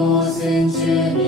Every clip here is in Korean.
이곳은 주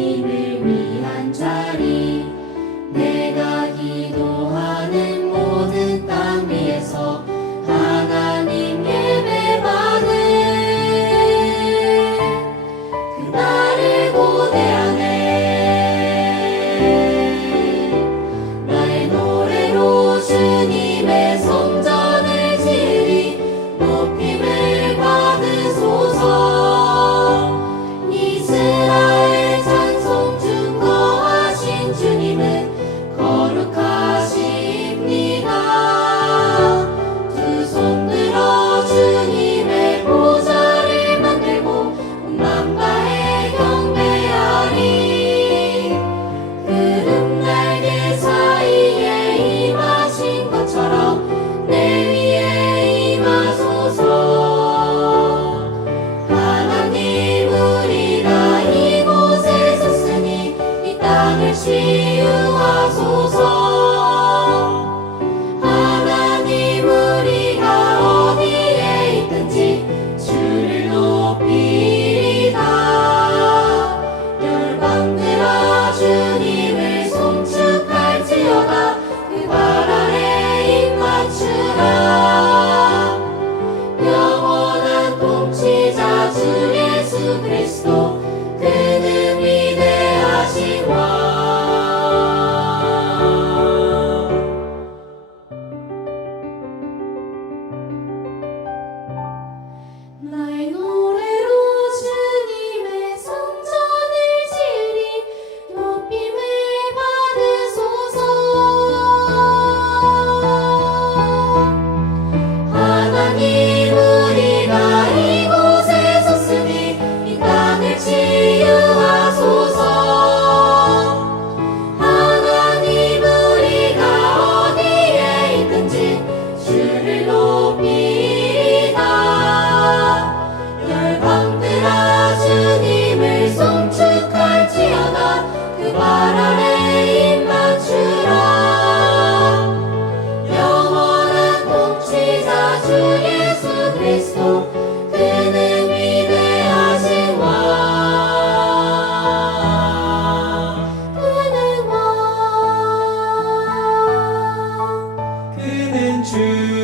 станеш свій. to